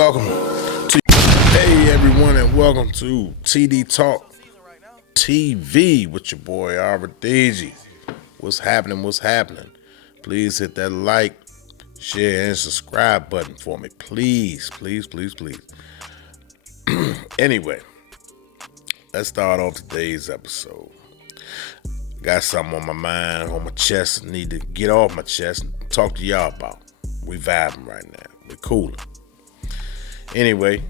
welcome to hey everyone, and welcome to TD Talk TV with your boy Albert Deji. What's happening? What's happening? Please hit that like, share, and subscribe button for me, please, please, please, please. Anyway, let's start off today's episode. Got something on my mind, on my chest. Need to get off my chest and talk to y'all about. We vibing right now. We cooling. Anyway,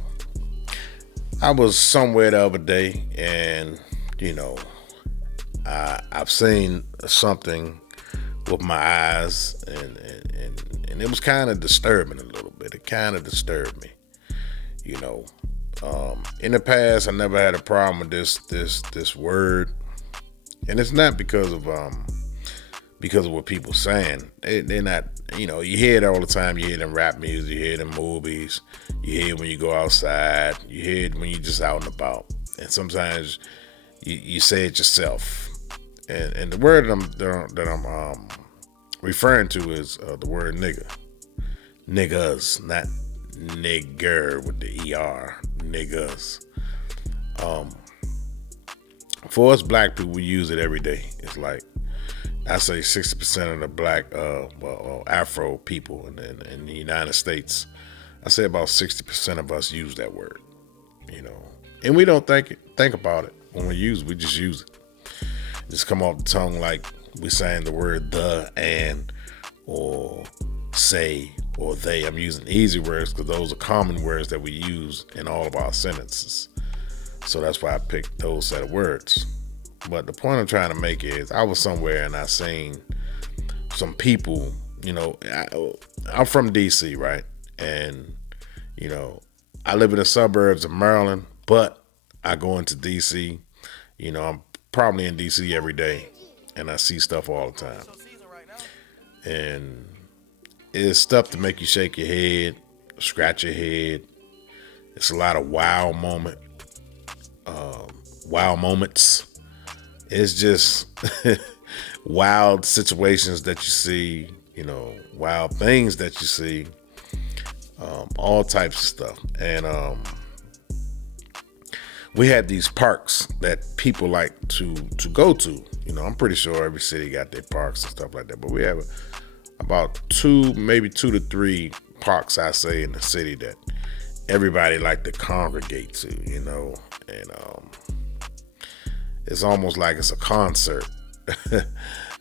I was somewhere the other day, and I've seen something with my eyes, and it was kind of disturbing a little bit. It kind of disturbed me. In the past, I never had a problem with this word, and it's not because of what people saying. They're not. You hear it all the time. You hear it in rap music. You hear it in movies. You hear it when you go outside. You hear it when you're just out and about. And sometimes you say it yourself. And the word that I'm referring to is the word nigga. Niggas, not nigger with the ER. Niggas. For us black people, we use it every day. It's like, I say 60% of the black, afro people in the United States, I say about 60% of us use that word, and we don't think about it when we use it. We just use it. Just come off the tongue like we're saying the word the, and, or say, or they. I'm using easy words because those are common words that we use in all of our sentences. So that's why I picked those set of words. But the point I'm trying to make is, I was somewhere and I seen some people, I'm from DC, right? And, I live in the suburbs of Maryland, but I go into DC. I'm probably in DC every day, and I see stuff all the time. And it's stuff to make you shake your head, scratch your head. It's a lot of wow moments. It's just wild situations that you see, wild things that you see, all types of stuff. And we had these parks that people like to go to. I'm pretty sure every city got their parks and stuff like that. But we have about maybe two to three parks, I say, in the city that everybody like to congregate to, and it's almost like it's a concert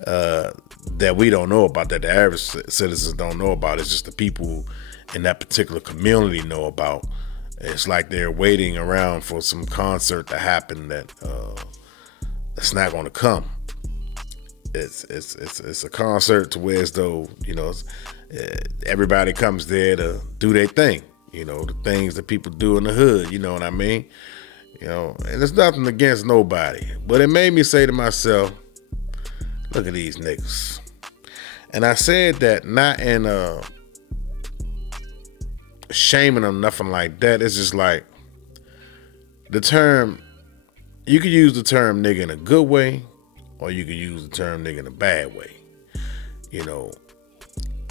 that we don't know about, that the average citizens don't know about. It's just the people in that particular community know about. It's like they're waiting around for some concert to happen that's not going to come. It's a concert to where as though everybody comes there to do their thing. The things that people do in the hood. You know what I mean? And there's nothing against nobody, but it made me say to myself, look at these niggas. And I said that not in shaming them, nothing like that. It's just like the term, you could use the term nigga in a good way, or you could use the term nigga in a bad way,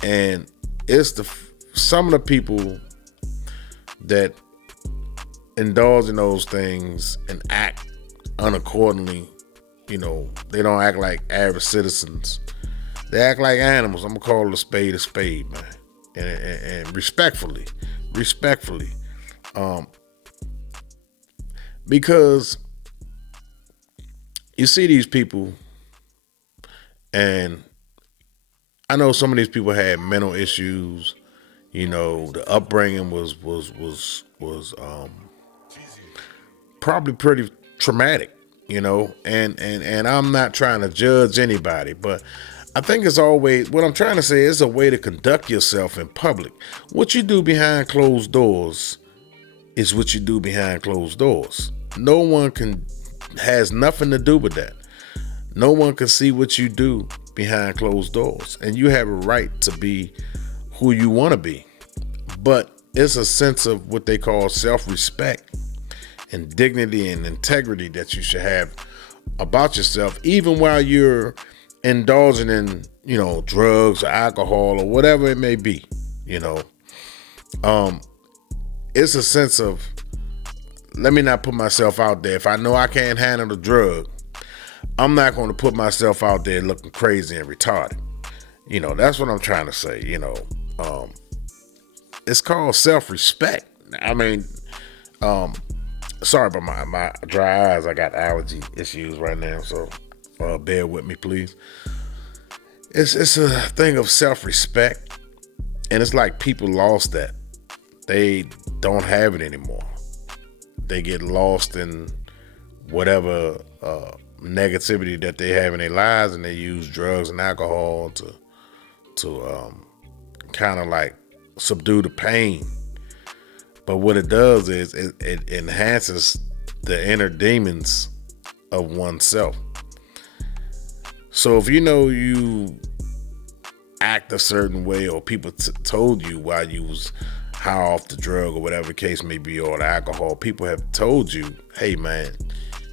and it's some of the people that indulge in those things and act unaccordingly. They don't act like average citizens. They act like animals. I'm gonna call it a spade, man, and respectfully, because you see these people, and I know some of these people had mental issues. The upbringing was probably pretty traumatic, and I'm not trying to judge anybody, but I think it's always, what I'm trying to say is a way to conduct yourself in public. What you do behind closed doors is what you do behind closed doors. No one has nothing to do with that. No one can see what you do behind closed doors, and you have a right to be who you want to be. But it's a sense of what they call self-respect and dignity and integrity that you should have about yourself, even while you're indulging in, drugs or alcohol or whatever it may be. it's a sense of, let me not put myself out there. If I know I can't handle the drug, I'm not going to put myself out there looking crazy and retarded. You know, that's what I'm trying to say. You know, it's called self-respect. I mean, sorry about my dry eyes. I got allergy issues right now, so bear with me, please. It's a thing of self-respect, and it's like people lost that. They don't have it anymore. They get lost in whatever negativity that they have in their lives, and they use drugs and alcohol to kind of like subdue the pain. But what it does is it enhances the inner demons of oneself. So if you know you act a certain way, or people told you while you was high off the drug or whatever the case may be, or the alcohol, people have told you, hey man,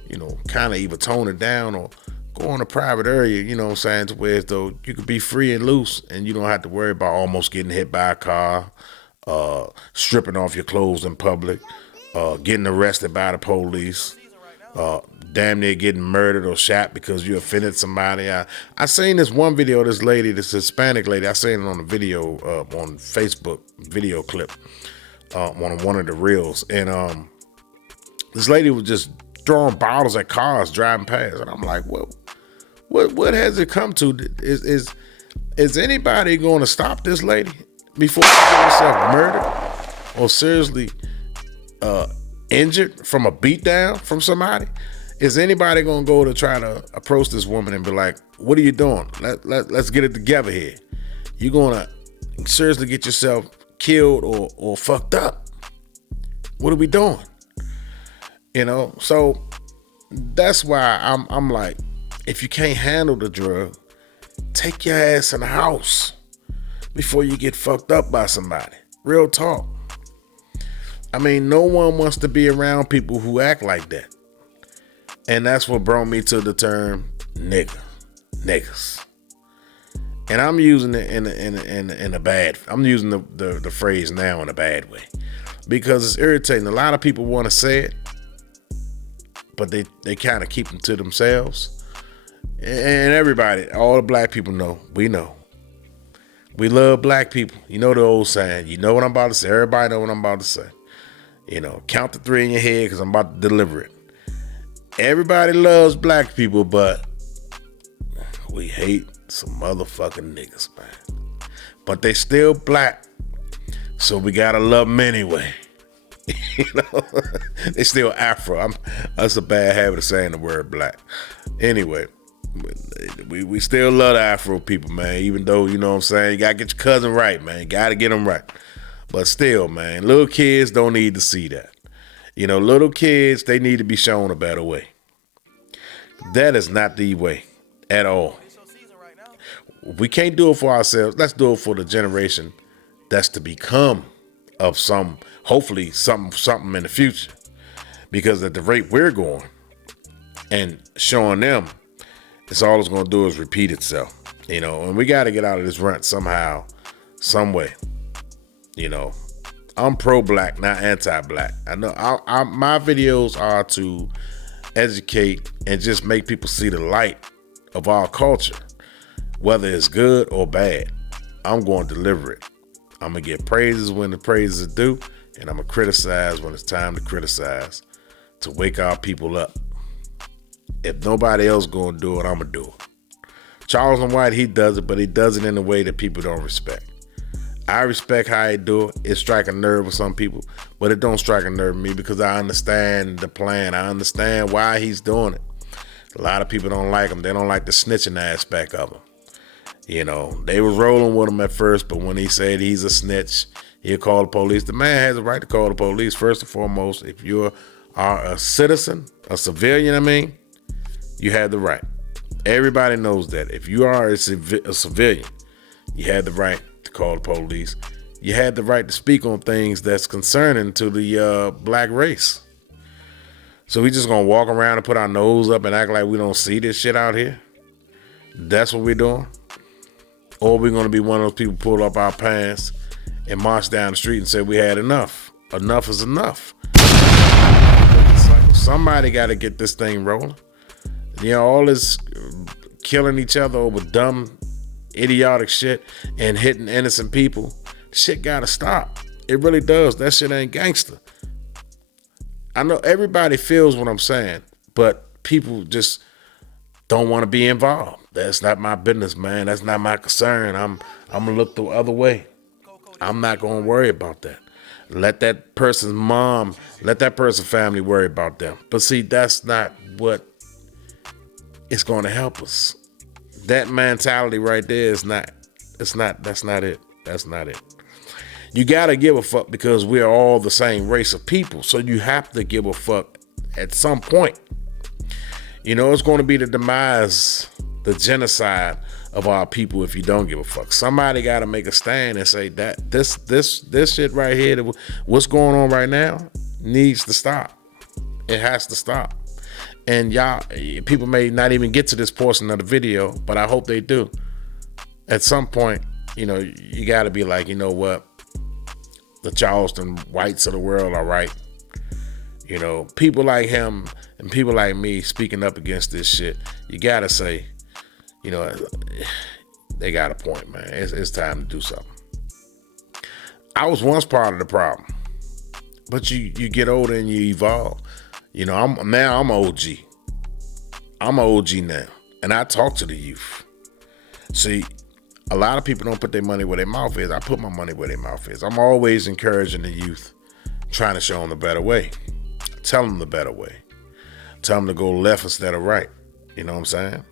you know, kind of either tone it down or go in a private area, you know what I'm saying, to where as though you could be free and loose and you don't have to worry about almost getting hit by a car, stripping off your clothes in public, getting arrested by the police, damn near getting murdered or shot because you offended somebody. I seen this one video of this lady, this Hispanic lady. I seen it on a video on Facebook video clip on one of the reels, and this lady was just throwing bottles at cars driving past, and I'm like, what has it come to? Is anybody going to stop this lady before she gets herself murdered or seriously injured from a beatdown from somebody? Is anybody going to go to try to approach this woman and be like, what are you doing? Let's get it together here. You're going to seriously get yourself killed or fucked up. What are we doing? You know, so that's why I'm like, if you can't handle the drug, take your ass in the house before you get fucked up by somebody. Real talk. I mean, no one wants to be around people who act like that. And that's what brought me to the term niggas. And I'm using it in a bad, I'm using the phrase now in a bad way, because it's irritating. A lot of people want to say it, but they kind of keep them to themselves. And everybody, all the black people know, we love black people. You know the old saying, you know what I'm about to say. Everybody know what I'm about to say. You know, count to 3 in your head because I'm about to deliver it. Everybody loves black people, but we hate some motherfucking niggas, man. But they still black, so we gotta love them anyway. You know, they still afro. That's a bad habit of saying the word black. Anyway, we still love the afro people, man. Even though, you know what I'm saying, you gotta get your cousin right, man. You gotta get them right. But still, man, little kids don't need to see that. You know, little kids, they need to be shown a better way. That is not the way at all. We can't do it for ourselves. Let's do it for the generation that's to become of some, hopefully something in the future. Because at the rate we're going and showing them, it's all it's going to do is repeat itself. You know, and we got to get out of this rut somehow, some way. You know, I'm pro-black, not anti-black. I know my videos are to educate and just make people see the light of our culture, whether it's good or bad. I'm going to deliver it. I'm going to get praises when the praises are due, and I'm going to criticize when it's time to criticize, to wake our people up. If nobody else going to do it, I'm going to do it. Charles and White, he does it, but he does it in a way that people don't respect. I respect how he do it. It strike a nerve with some people, but it don't strike a nerve with me because I understand the plan. I understand why he's doing it. A lot of people don't like him. They don't like the snitching aspect of him. You know, they was rolling with him at first, but when he said he's a snitch, he'll call the police. The man has a right to call the police. First and foremost, if you are a citizen, a civilian, you have the right. Everybody knows that. If you are a civilian, you have the right to call the police. You had the right to speak on things that's concerning to the black race. So we just gonna walk around and put our nose up and act like we don't see this shit out here? That's what we're doing? Or we're gonna be one of those people pull up our pants and march down the street and say we had enough? enough is enough. Somebody got to get this thing rolling. You know, all this killing each other over dumb, idiotic shit and hitting innocent people, shit got to stop. It really does. That shit ain't gangster. I know everybody feels what I'm saying, but people just don't want to be involved. That's not my business, man. That's not my concern. I'm gonna look the other way. I'm not gonna worry about that. Let that person's mom, let that person's family worry about them. But see, that's not what is going to help us. That mentality right there is not. That's not it. That's not it. You gotta give a fuck because we're all the same race of people. So you have to give a fuck at some point. You know, it's going to be the demise, the genocide of our people if you don't give a fuck. Somebody got to make a stand and say that this shit right here, what's going on right now, needs to stop. It has to stop. And y'all, people may not even get to this portion of the video, but I hope they do. At some point, you know, you got to be like, you know what? The Charleston whites of the world are right. You know, people like him and people like me speaking up against this shit, you got to say, you know, they got a point, man. It's time to do something. I was once part of the problem, but you get older and you evolve. You know, I'm an OG. I'm an OG now, and I talk to the youth. See, a lot of people don't put their money where their mouth is. I put my money where their mouth is. I'm always encouraging the youth, trying to show them the better way. Tell them the better way. Tell them to go left instead of right. You know what I'm saying?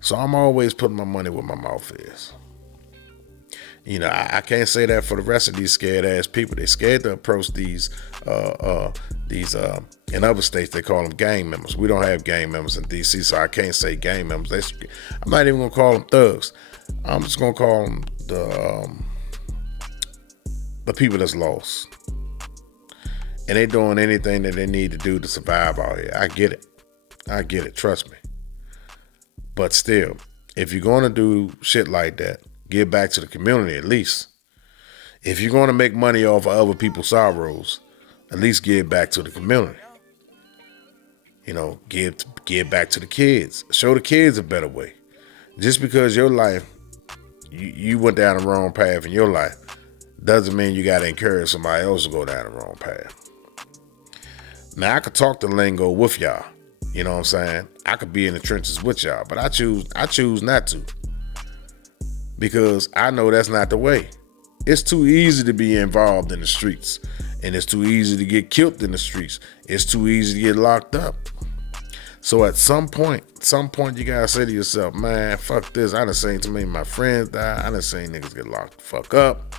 So I'm always putting my money where my mouth is. You know, I can't say that for the rest of these scared ass people. They're scared to approach these in other states they call them gang members. We don't have gang members in DC, so I can't say gang members. I'm not even gonna call them thugs. I'm just gonna call them the people that's lost. And they doing anything that they need to do to survive out here. I get it, trust me. But still, if you're gonna do shit like that, give back to the community at least. If you're gonna make money off of other people's sorrows, at least give back to the community. You know, give back to the kids. Show the kids a better way. Just because your life, you went down the wrong path in your life, doesn't mean you gotta encourage somebody else to go down the wrong path. Now I could talk the lingo with y'all. You know what I'm saying? I could be in the trenches with y'all, but I choose not to. Because I know that's not the way. It's too easy to be involved in the streets. And it's too easy to get killed in the streets. It's too easy to get locked up. So at some point you gotta say to yourself, man, fuck this. I done seen too many of my friends die. I done seen niggas get locked the fuck up.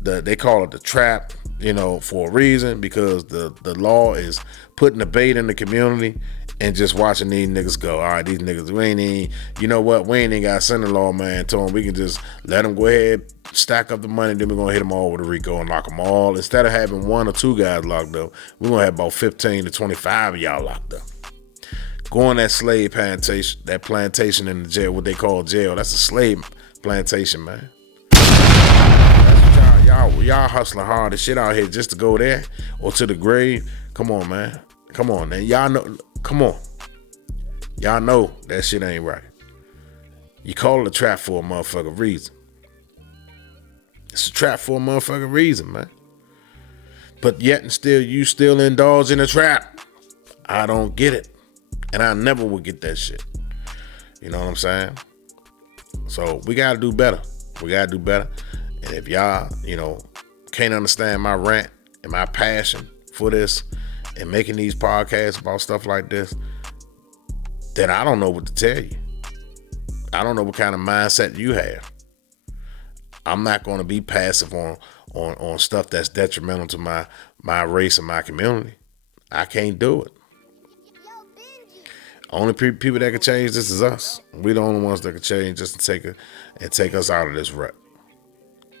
They call it the trap, you know, for a reason, because the law is putting the bait in the community and just watching these niggas go. All right, these niggas, we ain't even, you know what, we ain't even got to send a lawman to them. We can just let them go ahead, stack up the money, then we're going to hit them all with a RICO and lock them all. Instead of having 1 or 2 guys locked up, we're going to have about 15 to 25 of y'all locked up. Go on that slave plantation, that plantation in the jail, what they call jail. That's a slave plantation, man. That's what y'all hustling hard as shit out here just to go there or to the grave. Come on, man. Come on, man. Y'all know. Come on. Y'all know that shit ain't right. You call it a trap for a motherfucking reason. It's a trap for a motherfucking reason, man. But yet and still, you still indulge in a trap. I don't get it. And I never would get that shit. You know what I'm saying? So we got to do better. We got to do better. And if y'all, you know, can't understand my rant and my passion for this and making these podcasts about stuff like this, then I don't know what to tell you. I don't know what kind of mindset you have. I'm not going to be passive on stuff that's detrimental to my race and my community. I can't do it. Only people that can change this is us. We the only ones that can change this and take us out of this rut.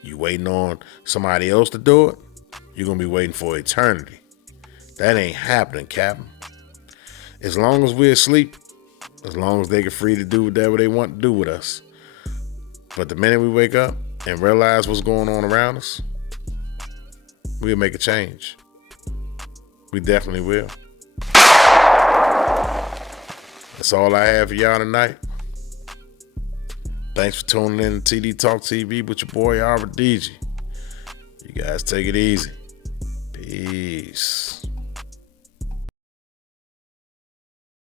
You waiting on somebody else to do it, you're going to be waiting for eternity. That ain't happening, Captain. As long as we're asleep, as long as they get free to do whatever they want to do with us. But the minute we wake up and realize what's going on around us, we'll make a change. We definitely will. That's all I have for y'all tonight. Thanks for tuning in to TD Talk TV with your boy, Arbor DG. You guys take it easy. Peace.